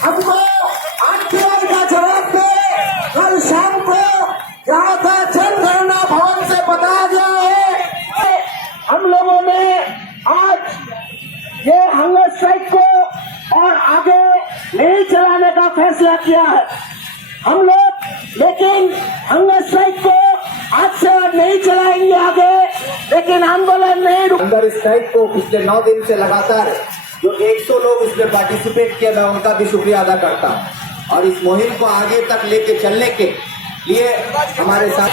हमको आरटीआई का जवाब दे। कल शाम को यहाँ का जनगणना भवन से बताया गया है हम लोगों ने आज ये हंगर स्ट्राइक को और आगे नहीं चलाने का फैसला किया है हम लोग, लेकिन हंगर स्ट्राइक को आज से नहीं चलाएंगे आगे, लेकिन आंदोलन नहीं रुक। हंगर स्ट्राइक को पिछले 9 दिन से लगातार जो 100 लोग इसमें पार्टिसिपेट किए, मैं उनका भी शुक्रिया अदा करता हूँ। और इस मुहिम को आगे तक लेके चलने के लिए हमारे साथ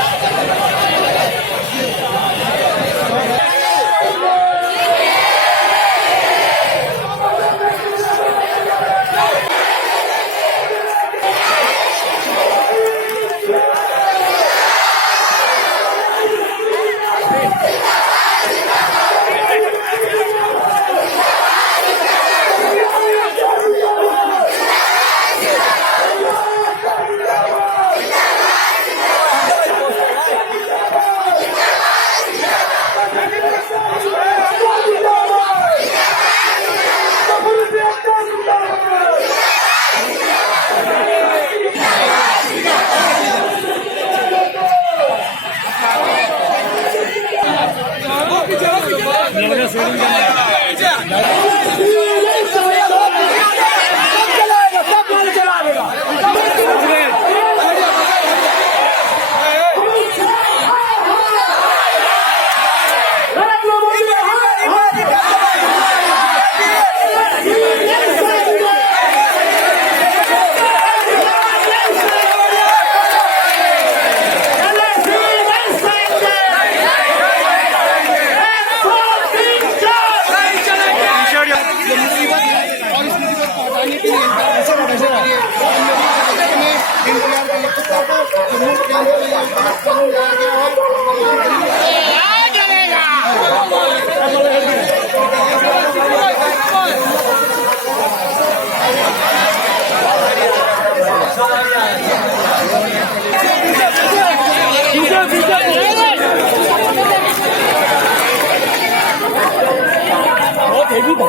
बहुत हेवी था।